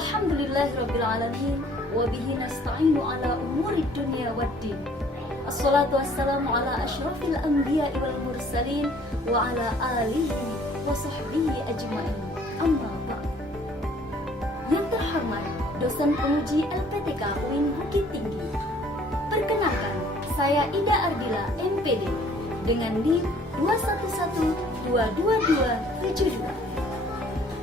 Alhamdulillahirrabbilalamin. Wabihi nasta'inu ala umuri dunia waddin. Assalatu wassalamu ala ashrafil anbiya wal mursalin wa ala alihi wa sahbihi ajma'in. Amma ba'd. Yang terhormat dosen penguji LPTK UIN Bukit Tinggi. Perkenalkan, saya Ida Ardila MPD dengan NIM 21122272.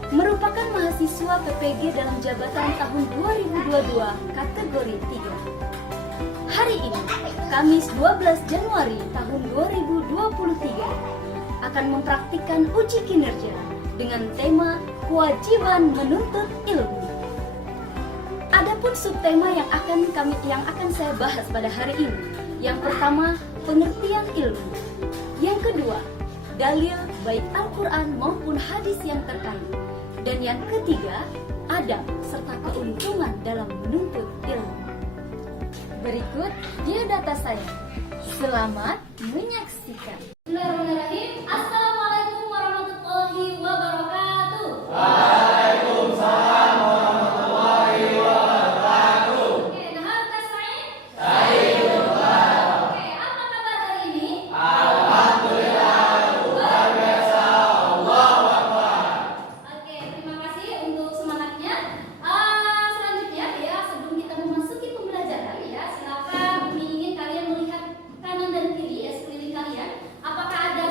Merupakan mahasiswa PPG dalam jabatan tahun 2022 kategori 3. Hari ini, Kamis 12 Januari tahun 2023, akan mempraktikkan uji kinerja dengan tema kewajiban menuntut ilmu. Adapun subtema yang akan saya bahas pada hari ini. Yang pertama, pengertian ilmu. Yang kedua, dalil baik Al-Quran maupun hadis yang terkait. Dan yang ketiga, adab serta keuntungan dalam menuntut ilmu. Berikut biodata saya. Selamat menyaksikan. Bismillahirrahmanirrahim. Assalamualaikum warahmatullahi wabarakatuh. Waalaikumsalam warahmatullahi wabarakatuh. Oke, nahar tasa'in? Sa'idullah. Oke, apa kabar hari ini? Alhamdulillah, luar biasa. Allahu Akbar. Oke, terima kasih untuk semangatnya. Selanjutnya ya, sebelum kita memasuki pembelajaran ya, silakan ingin kalian melihat kanan dan kiri ya sekeliling kalian. Apakah ada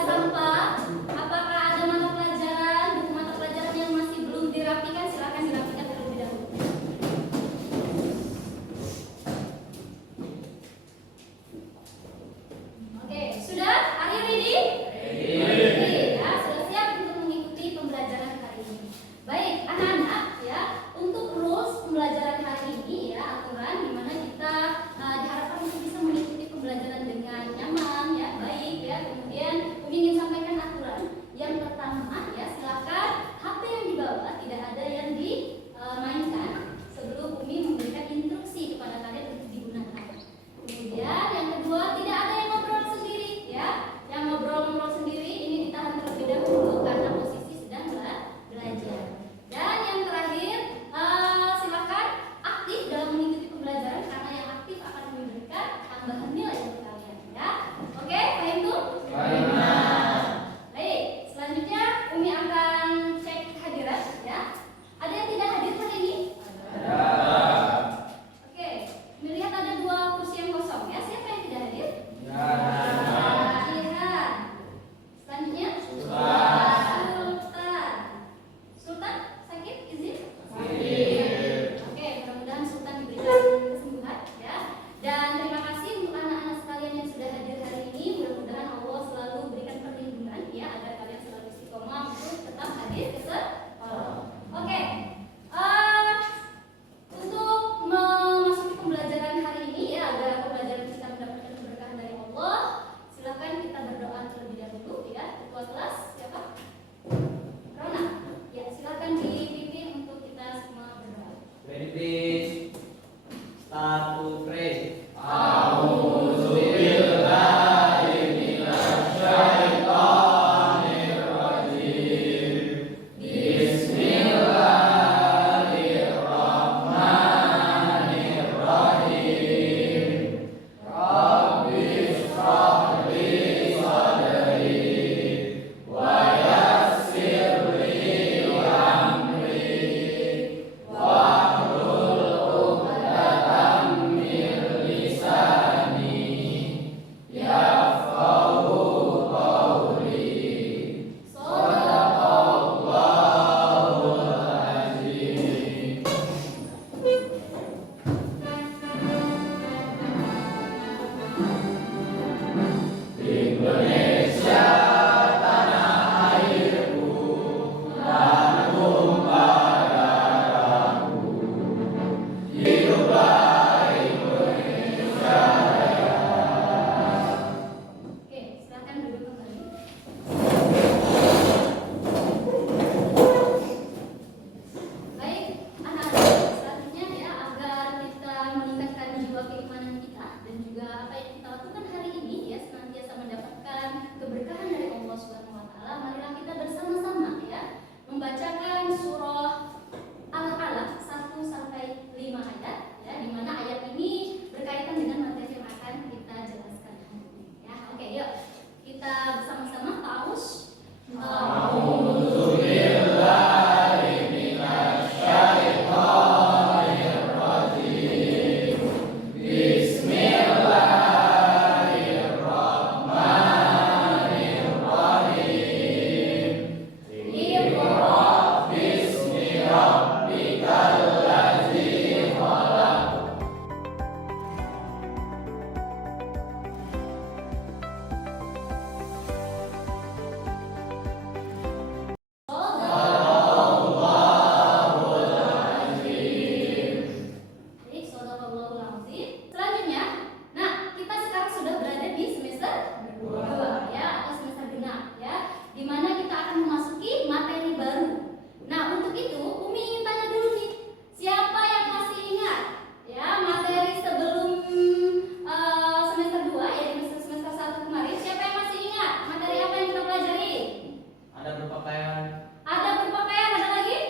Berpakaian. Ada berpakaian, ada lagi?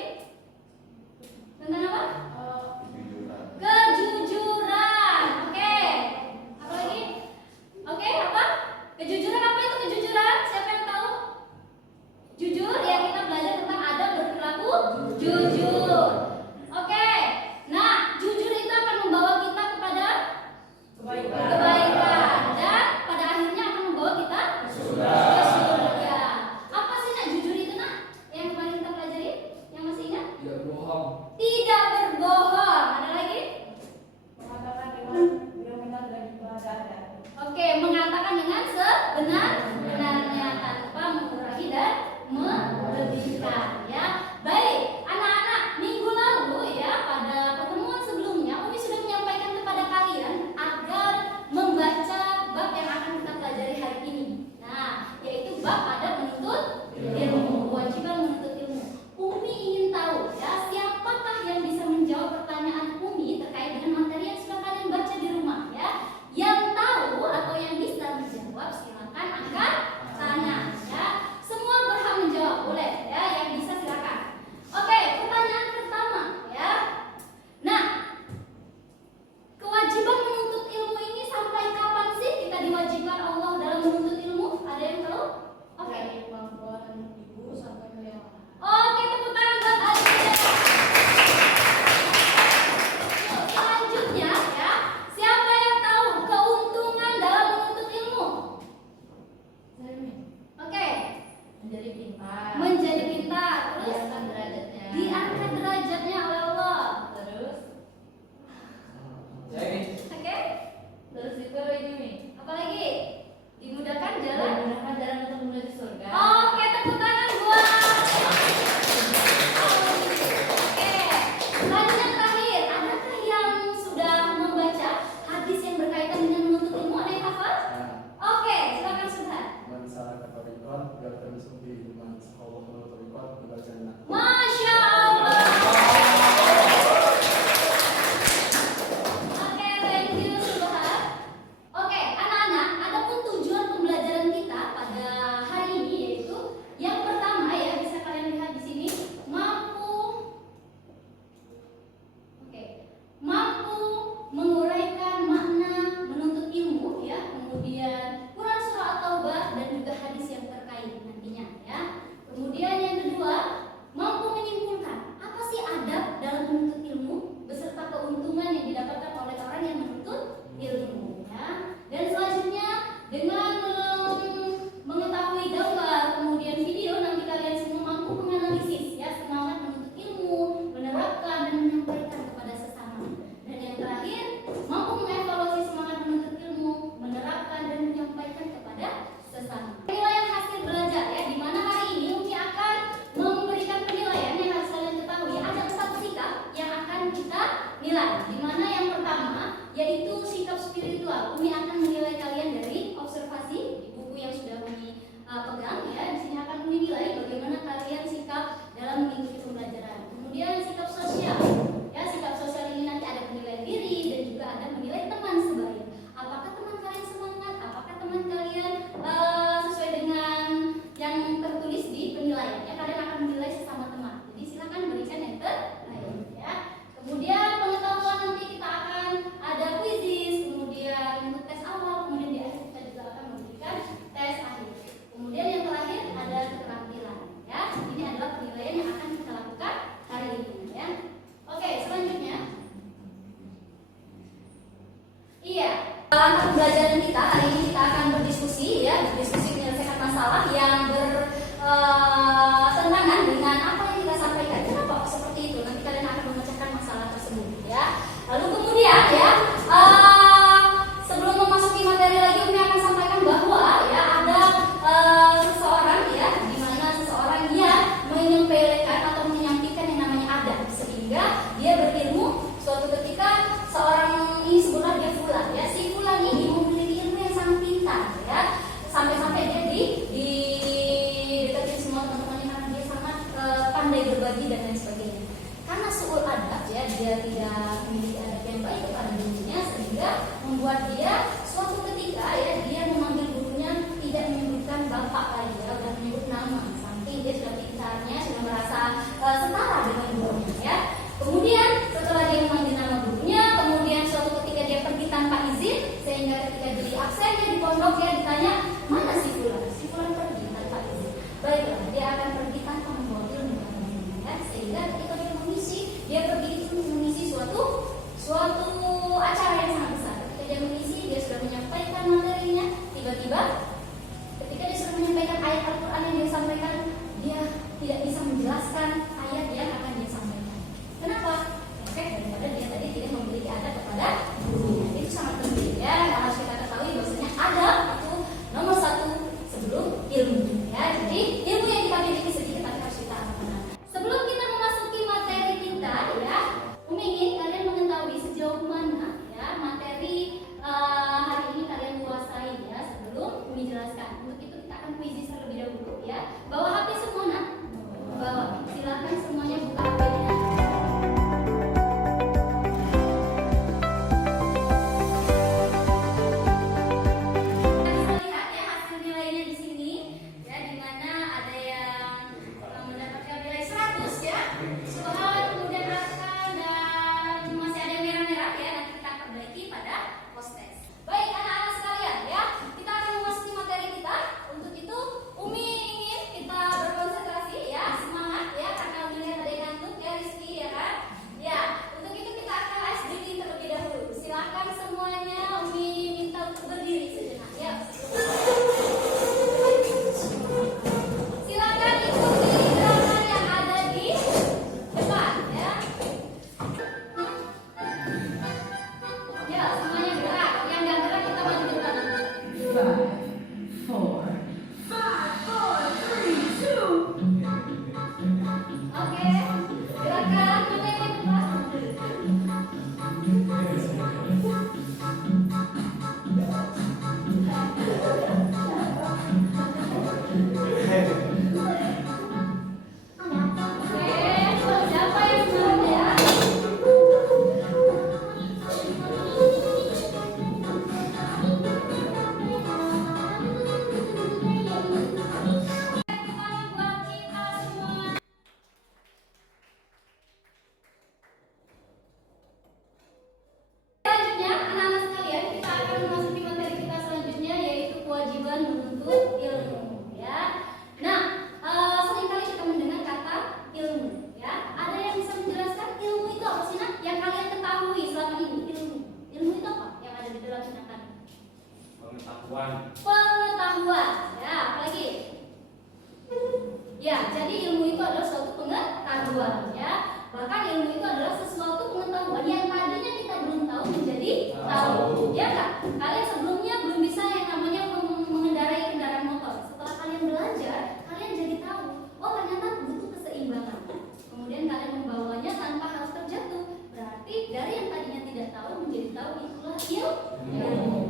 Tentang apa? Kejujuran. Kejujuran. Oke. Apa lagi? Oke, apa? Kejujuran, apa itu kejujuran? Siapa yang tahu? Jujur, ya kita belajar tentang adab berperilaku jujur. Oke. Nah, jujur itu akan membawa kita kepada kebaikan dan pada akhirnya akan membawa kita ke surga. Apa sih nak jujur itu nak? Yang kemarin kita pelajari? Yang masih ingat? Tidak bohong. Tidak berbohong. Ada lagi? Oke, mengatakan dengan sebenar-benarnya tanpa mengurangi dan melebihkan, ya. Baik, anak-anak, minggu lalu ya pada pertemuan sebelumnya Umi sudah menyampaikan kepada kalian agar membaca bab yang akan kita pelajari hari ini. Nah, yaitu bab adab menuntut ilmu, kewajiban menuntut ilmu. Umi ingin tahu ya siapakah yang bisa menjawab pertanyaan Umi terkait dengan materi yang sudah kalian baca di rumah ya. Yang tahu atau yang bisa menjawab silakan angkat tangan ya. Semua berhak menjawab, boleh ya. Yang bisa silakan. Oke, pertanyaan pertama ya. Nah, kewajiban menuntut ilmu ini sampai kapan sih kita diwajibkan Allah dalam menuntut ilmu? Ada yang tahu? Oke. Oke, tepuk tangan buat Alia. Selanjutnya ya, siapa yang tahu keuntungan dalam menuntut ilmu? Oke, menjadi pintar, terus diangkat derajatnya oleh Allah. Jadi, Oke, apa lagi? Dimudahkan jalan. Oke, tepuk tangan buat. Oke, selanjutnya terakhir, adakah yang sudah membaca hadis yang berkaitan dengan menuntut ilmu? Ada yang hafal? Oke, silakan Subhan. Man salaka tariqan yaltamisu fihi man sahalahu tariqan ila jannah. Masya Allah. Oke, thank you Subhan. Oke, anak-anak, adapun tujuan pembelajaran kita pada hari ini yaitu yang pertama ya bisa kalian lihat di sini mampu menguraikan makna menuntut ilmu ya, kemudian Quran surah At-Taubah dan juga hadis yang terkait nantinya ya. Kemudian yang kedua, mampu menyimpulkan apa sih adab dalam menuntut ilmu beserta keuntungan yang didapatkan oleh orang yang menuntut ilmu ya. Dan selanjutnya dengan mengetahui gambar kemudian video nanti kalian semua mampu menganalisis ya semangat menuntut ilmu, menerapkan dan menyampaikan kepada sesama. Dan yang terakhir, mampu mengevaluasi semangat menuntut ilmu, menerapkan dan menyampaikan kepada sesama. Penilaian hasil belajar ya, di mana hari ini Umi akan memberikan penilaian yang harus kalian ketahui. Ada 4 sikap yang akan kita nilai. Di mana yang pertama yaitu sikap spiritual. Umi akan menilai kalian dari observasi di buku yang sudah Umi pegang ya. Di sini akan Umi nilai bagaimana kalian sikap dalam mengikuti pembelajaran. Kemudian sikap sosial. Ya, sikap sosial ini nanti ada penilaian diri dan juga ada menilai teman sebaya. Apakah teman kalian semangat? Apakah teman kalian sesuai dengan yang tertulis di penilaian? Ya, kalian akan menilai sesama teman. Jadi silakan berikan yang terbaik ya. Kemudian pengetahuan nanti kita akan ada quizzes, kemudian untuk tes awal, kemudian di akhir kita juga akan memberikan tes akhir. Kemudian yang terakhir ada keterampilan ya. Ini adalah penilaian yang akan kita lakukan hari ini ya. Oke, selanjutnya. Iya, dalam pembelajaran kita hari ini kita akan berdiskusi ya, berdiskusi menyelesaikan masalah yang bertentangan dengan apa yang kita sampaikan. Kenapa seperti itu? Nanti kalian akan memecahkan masalah tersebut ya. Lalu kemudian ya, sebelum memasuki materi lagi, Umi akan sampaikan bahwa ya ada seseorang ya, di mana seseorang yang menyepelekan atau menyampaikan yang namanya adab, sehingga dia berilmu suatu ketika seorang ini sebutlah dia Fulan ya, si Fulan ini memiliki ilmu yang sangat pintar ya, sampai-sampai dia deketin semua teman-temannya karena dia sangat pandai berbagi dan lain sebagainya. Karena suul adab ya, dia tidak memiliki adab yang baik kepada gurunya, sehingga membuat dia suatu ketika ya dia memanggil gurunya tidak menyebutkan bapak lagi ya, dan menyebut nama, saking dia sudah Ya, jadi ilmu itu adalah suatu pengetahuan ya. Bahkan ilmu itu adalah sesuatu pengetahuan yang tadinya kita belum tahu menjadi tahu. Ya kan? Kalian sebelumnya belum bisa yang namanya mengendarai kendaraan motor. Setelah kalian belajar, kalian jadi tahu. Oh, ternyata butuh keseimbangan. Kemudian kalian membawanya tanpa harus terjatuh. Berarti dari yang tadinya tidak tahu menjadi tahu, itulah ilmu.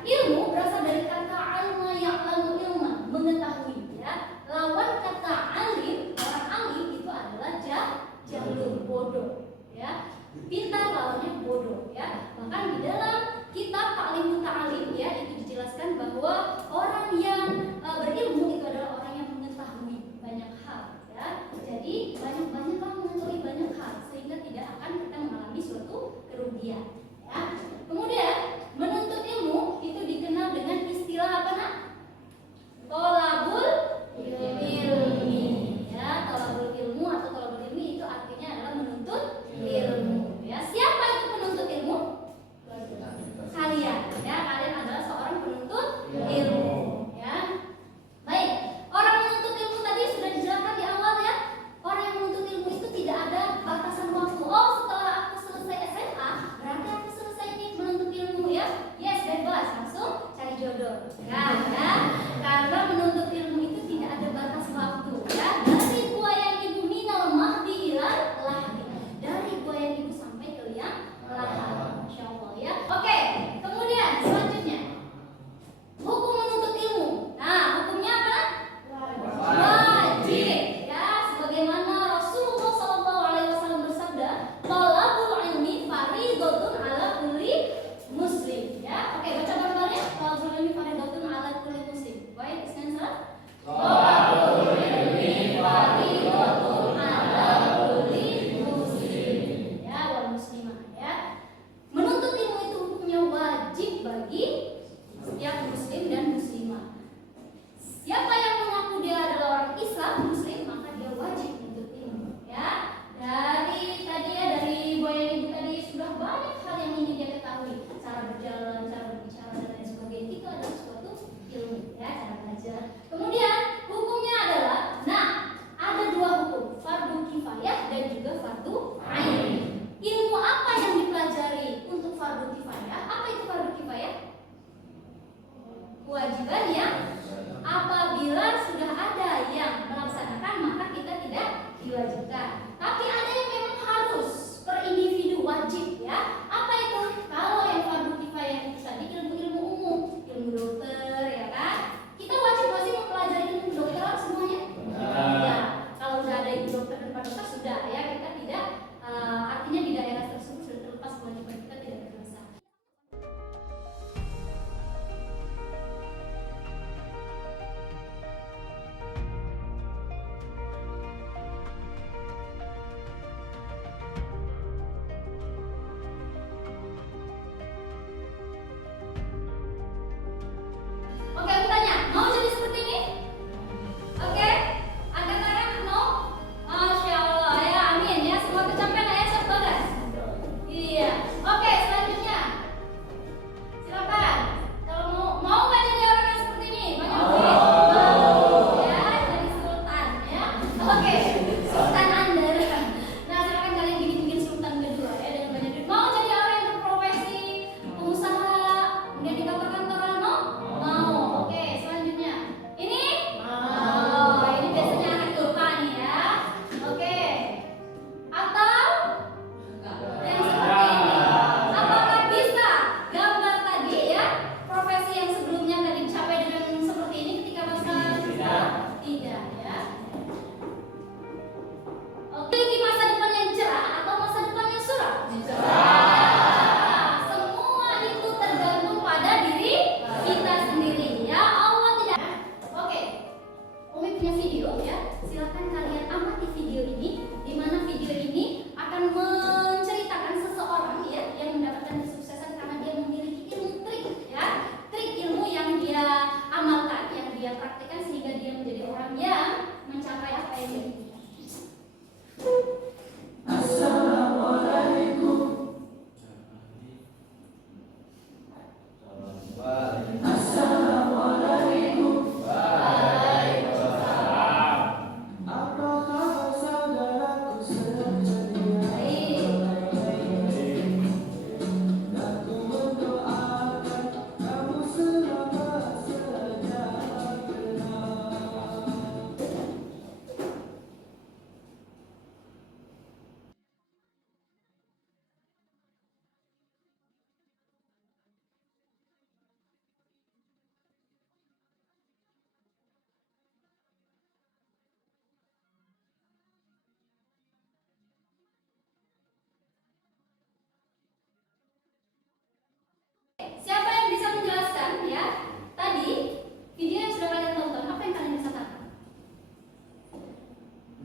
Ilmu berasal dari kata alma ya'lamu ilman, mengetahui ya. Lawan kata alim, orang alim itu adalah jahil, bodoh ya. Pintar lawannya bodoh ya. Bahkan di dalam kitab Ta'lim Ta'lim ya, itu dijelaskan bahwa orang yang berilmu itu adalah orang yang mengetahui banyak hal ya. Jadi banyak-banyaklah mengetahui banyak hal sehingga tidak akan kita mengalami suatu kerugian ya. Kemudian menuntut ilmu itu dikenal dengan istilah apa nak? Tolabul ilmi ya. Tolabul ilmu atau tolabul ilmi itu artinya adalah menuntut ilmu ya. Siapa itu penuntut ilmu? Kalian ya. Kalian adalah seorang penuntut ilmu ya. Baik, orang menuntut ilmu tadi sudah dijelaskan di awal ya. Orang yang menuntut ilmu itu tidak ada batasan waktu. Oh, setelah aku selesai SMA berarti aku selesai nih menuntut ilmu ya. Yes, bebas, langsung cari jodoh ya. Karena menuntut ilmu itu tidak ada batas waktu ya. Dari buayan ibu minal mahdi ilal lahdi, dari buayan ibu sampai ke liang lahat. Masya Allah ya. Oke, kemudian selanjutnya hukum menuntut ilmu. Nah, hukumnya apa? Wajib ya. Sebagaimana Rasulullah SAW bersabda, "Thalabul ilmi fardhatun ala kulli muslim." Ya, oke, baca bareng-bareng ya. Thalabul ilmi fardhatun ala kulli muslim. Baik, Isnan salah? Thalabul ilmi fardhatun ala kulli muslim. Ya, wal muslimah ya. Menuntut ilmu itu hukumnya wajib bagi setiap muslim dan muslimah. Siapa yang mengaku dia adalah orang Islam muslim, maka dia wajib menuntut ilmu ya. Dari tadi ya, dari buayan ibu tadi sudah banyak hal yang ingin dia ketahui, cara berjalan, cara berbicara dan lain sebagainya. Itu adalah suatu ilmu ya, cara belajar. Kemudian hukumnya adalah, nah, ada dua hukum, fardu kifayah dan juga fardu ain. Ilmu apa yang dipelajari untuk fardu kifayah? Apa itu fardu kifayah? Kewajiban yang apabila sudah ada yang melaksanakan maka kita tidak diwajibkan. Tapi ada yang memang harus per individu wajib ya. Apa itu? Kalau yang fardu kifayah itu tadi ilmu-ilmu umum, ilmu dokter ya kan? Kita wajib masih mempelajari ilmu dokter semuanya? Ya. Kalau sudah ada ilmu dokter dan dokter sudah ya, kita tidak artinya di daerah tersebut sudah terlepas kewajiban kita tidak berdosa. Oke, aku tanya, mau jadi seperti ini? Oke, angkat tangan, mau? Masya Allah, ya amin ya, semua kecapean ya, sob bagas. Iya, oke selanjutnya, silakan. Kalau mau nggak jadi orang yang seperti ini, banyak duit, mau ya, jadi sultan ya. Oke, sultan Anda. Nah, silakan kalian bikin sultan kedua ya dengan banyak duit. Mau jadi orang yang berprofesi pengusaha, kemudian di kantor-kantoran, mau. Oke, selanjutnya. Ini? Mau. Ini biasanya anak lupa nih ya. Oke. Atau yang seperti ini. Apakah bisa gambar tadi ya? Profesi yang sebelumnya tadi dicapai dengan seperti ini ketika masa tidak ya. Oke, memiliki masa depan yang cerah atau masa depan yang suram? Semua itu tergantung pada diri kita sendiri ya. Allah tidak. Oke, Umi punya video ya. Silakan kalian amati video ini, di mana video ini akan menceritakan seseorang ya yang mendapatkan kesuksesan karena dia memiliki ilmu trik ya. Trik ilmu yang dia amalkan, yang dia praktikkan sehingga dia menjadi orang yang mencapai apa yang dia inginkan.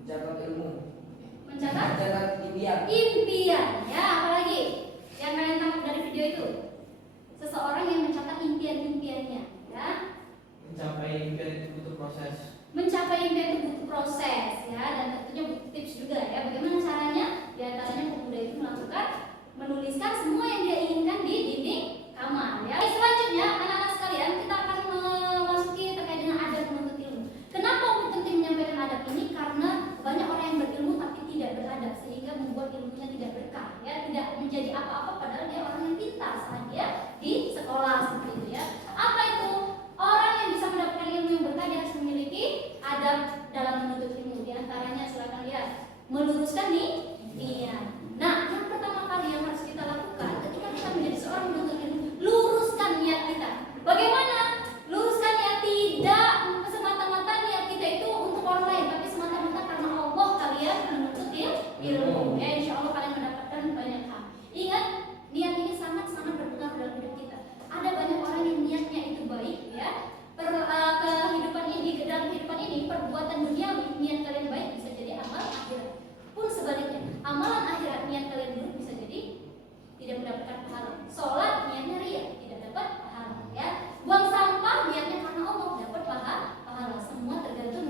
mencatat ilmu, mencatat impian, ya. Apalagi yang kalian tangkap dari video itu? Seseorang yang mencatat impian-impiannya, ya. mencapai impian itu butuh proses. Mencapai impian itu butuh proses, ya, dan tentunya butuh tips juga, ya. Bagaimana caranya? Di antaranya pemuda itu menuliskan semua yang dia inginkan di dinding kamar, ya. Selanjutnya, anak-anak sekalian, kita akan memasuki terkait dengan adab menuntut ilmu. Kenapa penting menyampaikan adab ini? Karena banyak orang yang berilmu tapi tidak beradab, sehingga membuat ilmunya tidak berkah, ya, tidak menjadi apa-apa padahal dia orang yang pintar saat dia di sekolah seperti itu, ya. Apa itu? Orang yang bisa mendapatkan ilmu yang berkah dia harus memiliki adab dalam menuntut ilmu. Di antaranya silakan lihat, meluruskan niat. Nah, yang pertama kali yang harus kita lakukan ketika kita menjadi seorang penuntut ilmu, luruskan niat kita. Bagaimana? Luruskan niat, tidak semata-mata niat kita itu untuk orang lain, tapi semata-mata karena Allah kalian menuntut ilmu. Ya, insya Allah kalian mendapatkan banyak hal. Ingat, niat ini sangat-sangat berpengaruh dalam hidup kita. Ada banyak orang yang niatnya itu baik, ya. Kehidupan ini, dalam kehidupan ini, perbuatan duniawi niat kalian baik bisa jadi amal akhirat. Pun sebaliknya, amalan akhirat niat kalian buruk bisa jadi tidak mendapatkan pahala. Sholat niatnya ria, tidak dapat pahala, ya. Buang sampah niatnya karena Allah, dapat pahala. Semua tergantung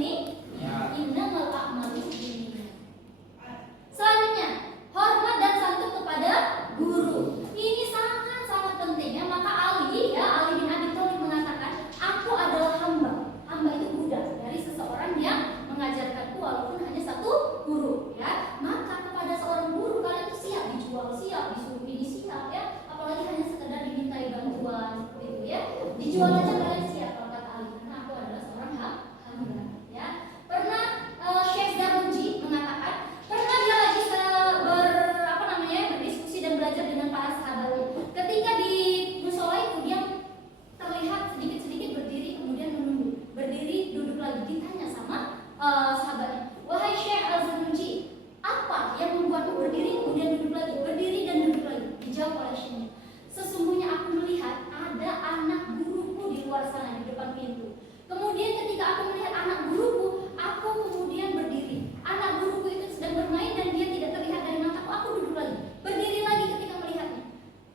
innamal a'malu binniyat. Selanjutnya, hormat dan santun kepada guru. Ini sangat-sangat penting, ya. Maka Ali bin Abi Thalib mengatakan, aku adalah hamba. Hamba itu budak dari seseorang yang mengajarkanku walaupun hanya satu guru, ya. Maka kepada seorang guru kalian itu siap dijual, siap disuruh ini, siap, ya. Apalagi hanya sekedar dimintai bantuan seperti itu, ya. Dijual aja kalian siap, kalau kata Ali, karena aku adalah seorang hamba, ya. Pernah Syekh Zarnuji mengatakan, pernah dia lagi berdiskusi dan belajar dengan para sahabatnya. Ketika di musola itu dia terlihat sedikit-sedikit berdiri kemudian menunduk, berdiri duduk lagi. Ditanya sama sahabatnya, wahai Syekh Al-Zarnuji, apa yang membuatmu berdiri kemudian duduk lagi, berdiri dan duduk lagi? Dijawab oleh Syekh, sesungguhnya aku melihat ada anak guruku di luar sana di depan pintu. Kemudian ketika aku melihat anak guruku, aku kemudian berdiri. Anak guruku itu sedang bermain dan dia tidak terlihat dari mataku. Aku duduk lagi, berdiri lagi ketika melihatnya.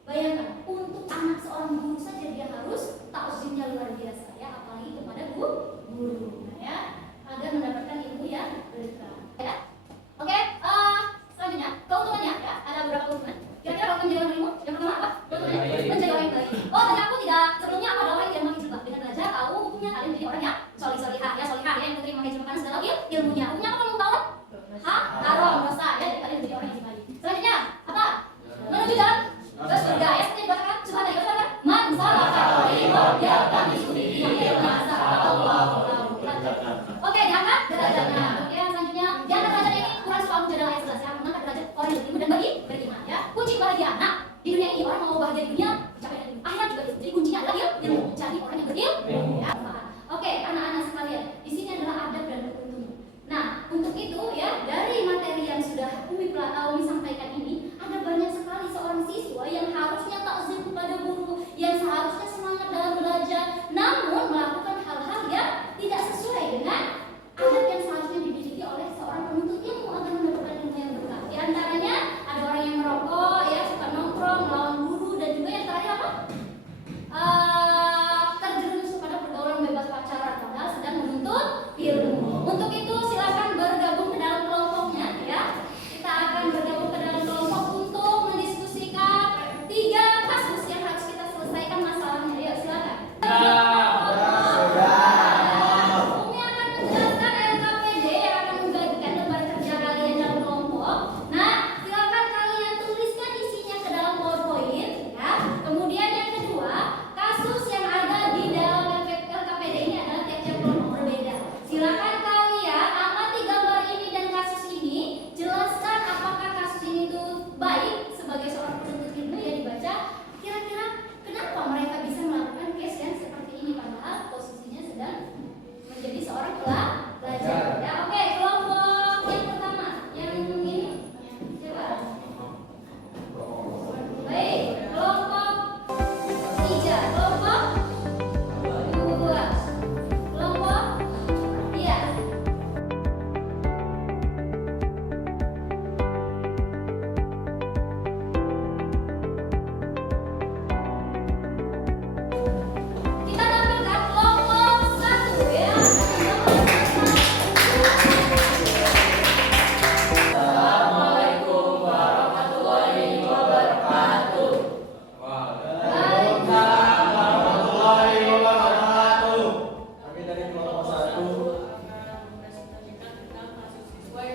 Bayangkan, untuk anak seorang guru saja dia harus ta'zimnya luar biasa, ya, apalagi kepada guru, ya, agar mendapatkan ilmu yang berkah, ya. Oke, selanjutnya keuntungannya, ya, ada beberapa keuntungan. Kira-kira kalau menjaga ilmu, yang pertama apa? Keuntungannya menjaga orang yang baik. Oh, tadi aku tidak sebelumnya aku adalah orang yang tidak memakai jilbab. Dengan belajar tahu hukumnya, kalian menjadi orang yang solihah, ya, yang putri memakai jilbab karena segala ilmunya. Hukumnya apa kalau tahun? Haram, dosa, ya. Jadi kalian menjadi orang yang baik. Selanjutnya apa? Menuju jalan ke surga, ya. Seperti dikatakan subhanahu wa ta'ala, man salaka tariqan yaltamisu fihi ilman sahalallahu lahu. Oke, diangkat derajatnya. Oke, selanjutnya diangkat derajatnya ini Quran surah Al-Mujadalah ayat 11, ya. Mengangkat derajat orang yang berilmu dan beriman, ya. Kunci bahagia. Nah, di dunia ini orang mau bahagia di dunia, mencapai ilmu. Akhirat juga itu. Jadi kuncinya adalah ilmu. Jadi orang yang berilmu, ya. Oke, anak-anak sekalian, di sini adalah adab dan keuntungan. Nah,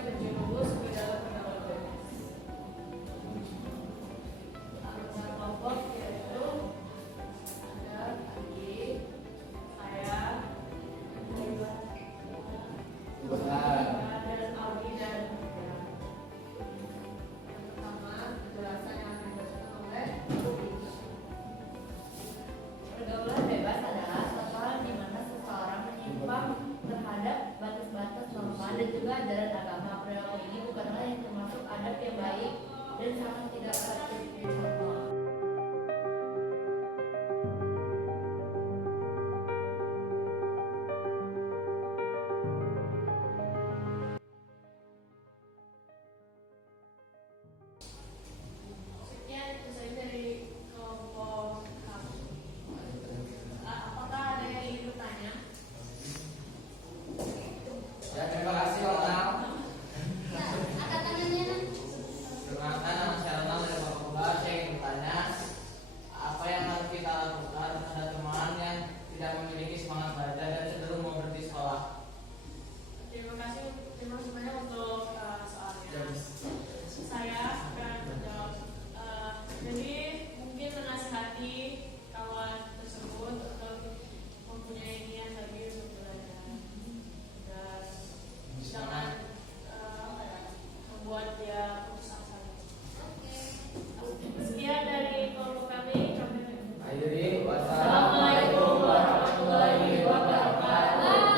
terjerumus ke dalam pergaulan bebas. Anggota kelompok yaitu ada Adi, saya, dan Audi dan Yang pertama, penjelasan yang akan dibacakan oleh Udi. Pergaulan bebas adalah suatu hal di mana seseorang menyimpang terhadap batas-batas norma dan juga ajaran agama. Perilaku ini bukanlah yang termasuk adab yang baik dan sangat tidak patut dicontoh. Sekian itu saja dari kelompok kami. Apakah ada yang ingin bertanya? Ya, terima kasih Ronald. Angkat tangannya. Perkenalkan, nama saya Ronald dari Papua. Saya ingin bertanya, apa yang harus kita lakukan terhadap teman yang tidak memiliki semangat belajar dan cenderung mau berhenti sekolah? Terima kasih banyak untuk soalnya. Saya akan menjawab. Jadi mungkin menasihati kawan tersebut untuk mempunyai niat lagi untuk belajar dan jangan membuat dia putus asa. Sekian dari kelompok kami. Ayo, Dik. Assalamualaikum warahmatullahi wabarakatuh.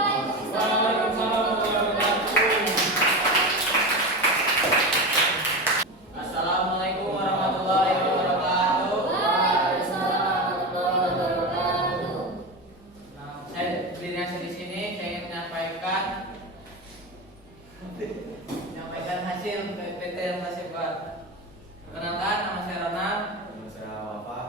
Assalamualaikum warahmatullahi wabarakatuh. Nah, saya di sini saya ingin menyampaikan hasil PPT yang masih buat. Perkenalkan, nama saya Ronald. Nama saya Wafa.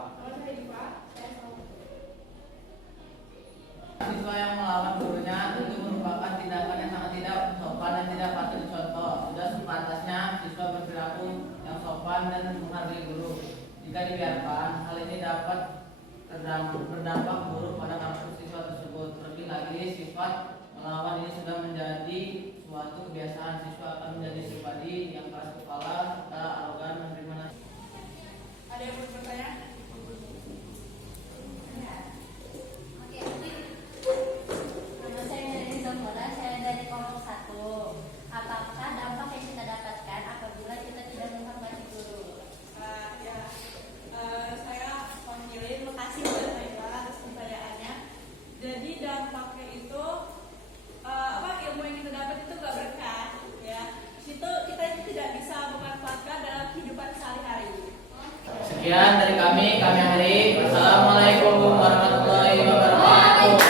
Siswa yang melawan gurunya itu merupakan tindakan yang sangat tidak sopan dan tidak patut dicontoh. Sudah sepantasnya siswa berperilaku yang sopan dan menghargai guru. Jika dibiarkan, hal ini dapat berdampak buruk pada karakter siswa tersebut. Terlebih lagi, sifat melawan ini sudah menjadi suatu kebiasaan. Siswa akan menjadi pribadi yang keras kepala serta arogan menerima nasihat. Ada yang mau bertanya? Nama saya dari Zomora, saya dari kelompok 1. Apakah dampak yang kita dapatkan apabila kita tidak menghormati guru? Saya wakilin, makasih buat Naila atas pertanyaannya. Jadi dampaknya itu ilmu yang kita dapat itu gak berkah, ya. Situ kita itu tidak bisa memanfaatkan dalam kehidupan sehari-hari. Sekian dari kami hari. Wassalamualaikum warahmatullahi wabarakatuh.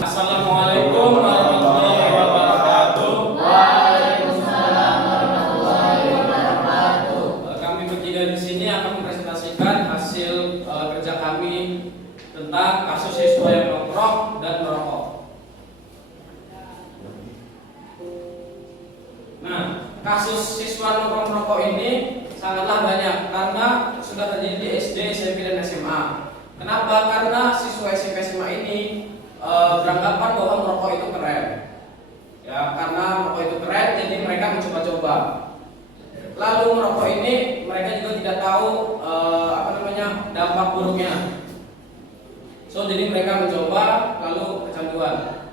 Assalamualaikum warahmatullahi wabarakatuh. Kami bertiga di sini akan mempresentasikan hasil kerja kami tentang kasus siswa yang nongkrong dan merokok. Nah, kasus siswa nongkrong merokok ini sangatlah banyak karena sudah terjadi di SD, SMP, dan SMA. Kenapa? Karena siswa SMP, SMA ini beranggapan bahwa merokok itu keren. Ya, karena merokok itu keren, jadi mereka mencoba-coba. Lalu merokok ini mereka juga tidak tahu dampak buruknya. So jadi mereka mencoba lalu kecanduan.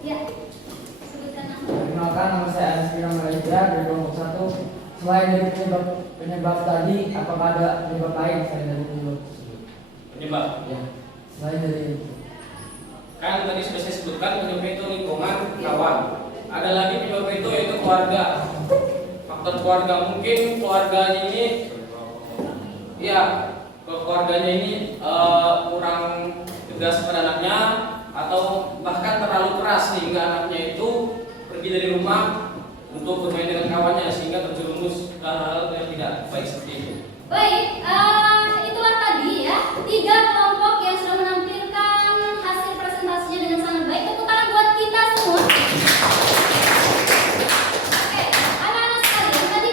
Ya, sebutkan nama. Perkenalkan, nama saya Anas Firman Malaysia dari kelompok 1. Selain dari penyebab tadi, apakah ada penyebab lain selain dari penyebab tersebut? Penyebab. Ya, selain dari itu. Kan tadi sudah saya sebutkan penyebab itu lingkungan, kawan. Ada lagi penyebab itu yaitu keluarga. Faktor keluarga, mungkin keluarganya ini, ya, keluarganya ini kurang tegas pada anaknya atau bahkan terlalu keras sehingga anaknya itu pergi dari rumah untuk bermain dengan kawannya sehingga terjerumus ke hal-hal yang tidak baik seperti itu. Baik, itulah tadi ya 3 kelompok yang sudah menampilkan hasil presentasinya dengan sangat baik. Tepuk tangan buat kita semua. Oke, anak-anak sekalian, tadi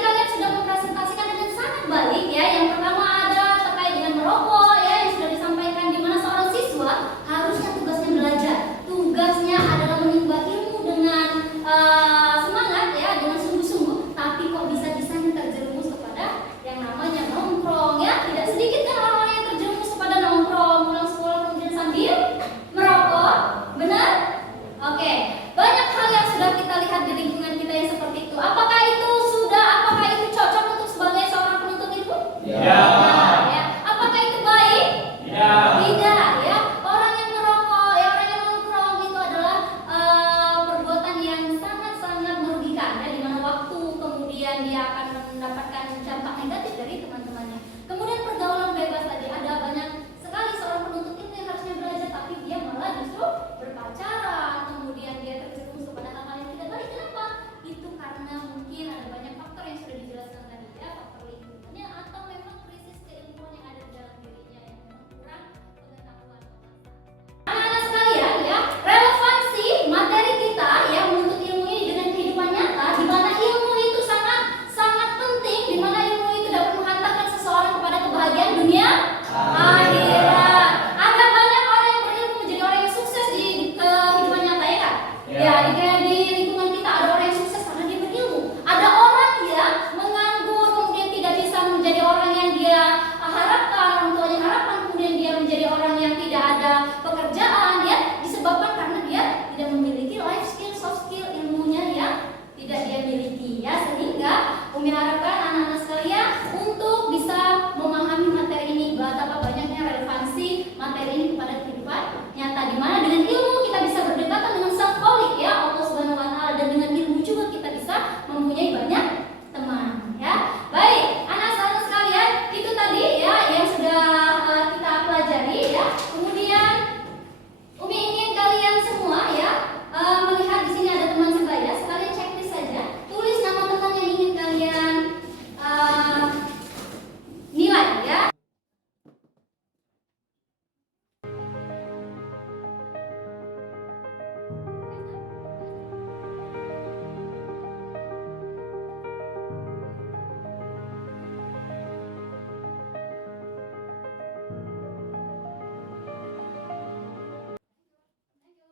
Umi harapkan anak-anak sekalian untuk bisa memahami materi ini, betapa banyaknya relevansi materi ini kepada kehidupan nyata, di mana dengan ilmu kita bisa berdekatan dengan Sang Khalik ya Allah Subhanahu wa taala, dan dengan ilmu juga kita bisa mempunyai banyak teman ya. Baik, anak-anak sekalian, itu tadi ya yang sudah kita pelajari ya. Kemudian Umi ingin kalian semua ya melihat di sini ada teman sebaya, sekalian checklist saja, tulis nama teman yang ingin kalian nilai ya.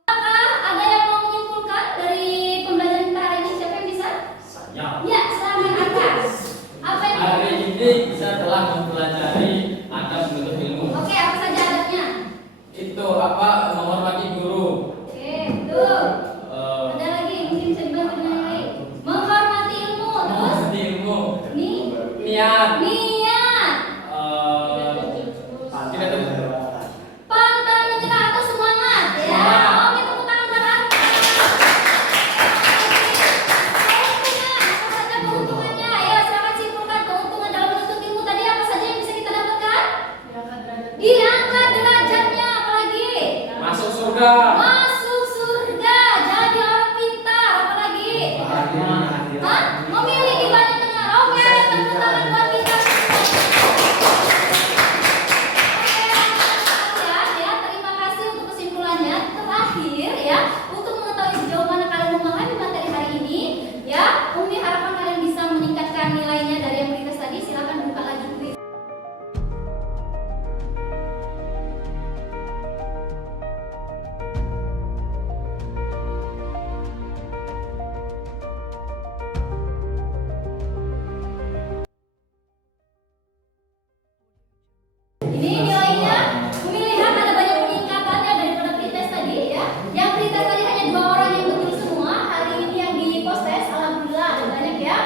Apakah ada yang mau menyimpulkan dari pembelajaran kita hari ini? Siapa yang bisa? Saya. Ya, silakan atas. Apa yang Hari ini saya telah mempelajari adab menuntut ilmu. Oke, apa saja adabnya? Itu apa? Menghormati guru. Oke, betul. Eh, Ada lagi mungkin bisa dibantu dengan yang lain. Menghormati ilmu, terus menghormati ilmu. nih Niat. niat, Tidak terus. pantang menyerah atau semangat ya. Semangat. Oke, tepuk tangan buat aku. Keuntungan, apa saja keuntungannya? Ya, silakan simpulkan keuntungan dalam menuntut ilmu tadi apa saja yang bisa kita dapatkan? Diangkat derajatnya, apalagi? Masuk surga. Masuk surga, jadi orang pintar, apalagi? Hah? Memiliki banyak teman. Oke, tepuk tangan buat kita. Ya, terima kasih untuk kesimpulannya. Terakhir ya, untuk mengetahui sejauh mana kalian memahami materi hari ini, ya, Umi harapan kalian bisa meningkatkan nilainya dari yang beritas tadi. Silakan buka lagi kuis. Ini nilainya, Umi lihat ada banyak peningkatannya daripada pretest tadi ya. Yang pretest tadi hanya 2 orang yang betul semua. Hari ini yang di post test, alhamdulillah ada banyak ya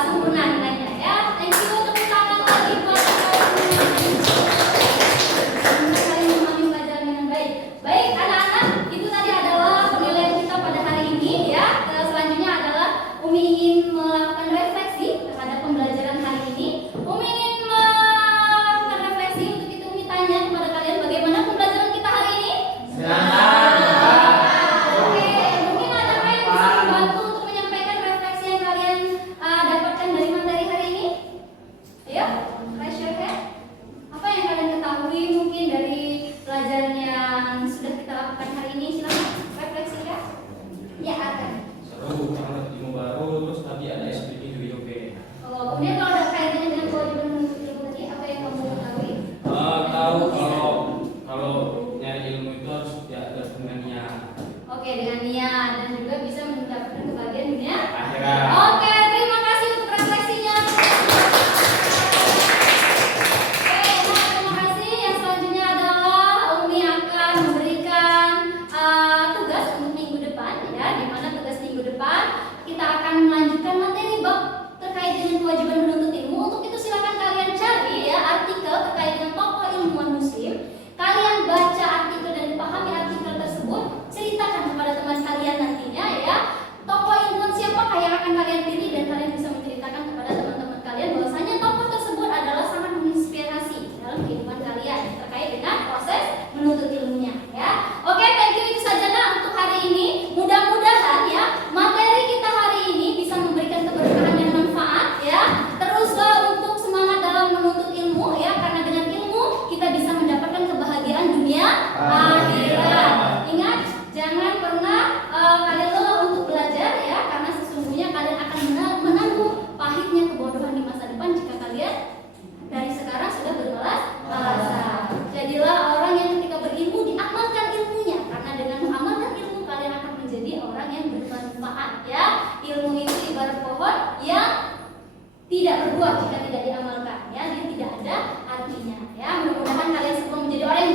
sempurna nilainya ya. Thank you, tepuk tangan lagi buat kalian memahami pelajaran dengan baik. Baik anak-anak, itu tadi adalah penilaian kita pada hari ini ya. Selanjutnya adalah Umi ingin melakukan refleksi terhadap pembelajaran hari ini. Umi ingin melakukan refleksi, untuk itu Umi tanya kepada kalian bagaimana pembelajaran kita hari ini? Oke, mungkin adakah yang bisa membantu untuk menyampaikan refleksi yang kalian dapatkan dari materi hari ini? Ayo, raise your hand. Apa yang kalian ketahui mungkin dari pelajaran yang sudah kita lakukan hari ini? Silakan refleksikan. Ya, ada. Seru, karena ilmu baru, terus tadi ada SPP juga oke. Oh, kemudian kalau ada kaitannya dengan kewajiban menuntut ilmu tadi, apa yang kamu ketahui? Tahu kalau nyari ilmu itu harus diatur dengan niat. Oke, dengan niat dan juga bisa mendapatkan kebahagiaan dunia. Akhirat. Oke, terima kasih untuk refleksinya. Oke, nah, terima kasih. Yang selanjutnya adalah Umi akan memberikan tugas untuk minggu depan ya, di mana tugas minggu depan kita akan melanjutkan materi bab terkait dengan kewajiban menuntut ilmu. Untuk itu silakan kalian cari ya artikel terkait dengan tokoh ilmuwan muslim. Kalian baca artikel dan dipahami artikel tersebut, ceritakan kepada teman kalian nantinya ya. Tokoh ilmuwan siapakah yang akan kalian pilih, dan kalian bisa menceritakan kepada teman-teman kalian bahwasanya tokoh tersebut adalah sangat menginspirasi dalam kehidupan kalian terkait dengan proses menuntut ilmunya ya. Oke, thank you, itu saja nah untuk hari ini. Mudah-mudahan ya materi kita hari ini bisa memberikan keberkahan dan manfaat ya. Teruslah untuk semangat dalam menuntut ilmu ya, karena dengan ilmu kita bisa mendapatkan kebahagiaan dunia akhirat. Ingat, jangan pernah kalian lelah untuk belajar ya, karena sesungguhnya kalian akan menanggung pahitnya kebodohan di masa depan jika kalian dari sekarang sudah berbalas balasan. Jadilah orang yang ketika berilmu diamalkan ilmunya, karena dengan mengamalkan ilmu kalian akan menjadi orang yang bermanfaat ya. Ilmu itu ibarat pohon yang tidak berbuah jika tidak diamalkan ya, dia tidak ada artinya ya. Mudah-mudahan kalian semua menjadi orang yang